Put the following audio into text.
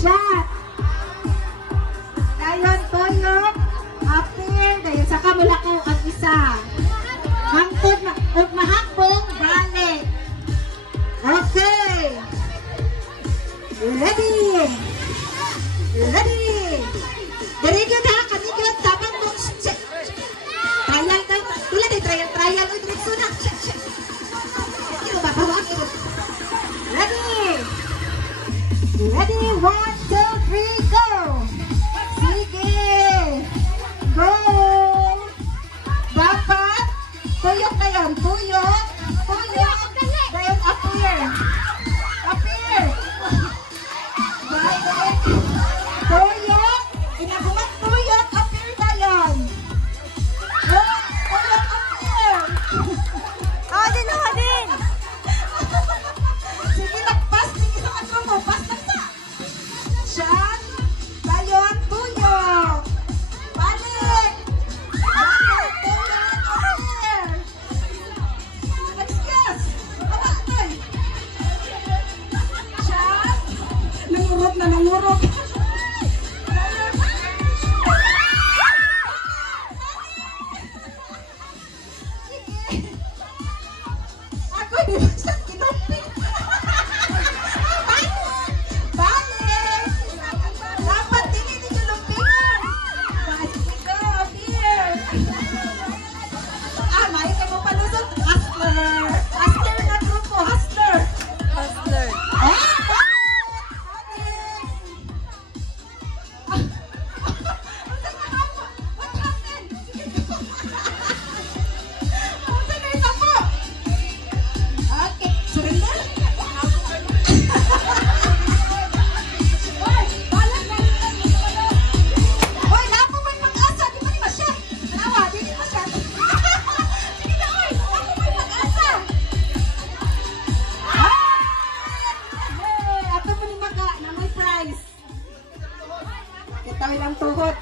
shot. Dayon tuyok, appear, dayon saka mula ko ang isa. Hangtod mahakbong, balik. Okay. Ready. Ready. Dari gyud ha, kanigyon tabang mo. Trial daw, tula day trial oy direksyon na. Ito ba bawag ito. Ready. Ready, 1, 2, 3, go. Sige. Go. Dapat tuyok na yun, tuyok. Tuyok. Dayon appear. Appear. Balik. Tuyok. Inabumat tuyok, appear na yun. Tuyok, appear. Din. Sige, nagpas. Sige sa kanto mo. Pas na sa. Shot. Dayon, tuyok. Balik. Balik. Tuyok, appear. Yes. Aba, toy. Shot. Nangurot na, nangurot. Ako di ba siya kinumpin? Balik! Dapat hindi ninyo lumpingan! Sige ko, appear! May ka mo palusot! Hustler! Hustler na grupo! Hustler! Hustler. What happened? Unsa na ito po? Okay, surrender? Hoy, balag na ito. Hoy, lapo may mag-asa. Di ba ni Masya? Nawa, di ni Masya. Sige na, hoy. Lapo may mag-asa. Hey, ato mo ni Maga na may prize. Kita ilang tuhot.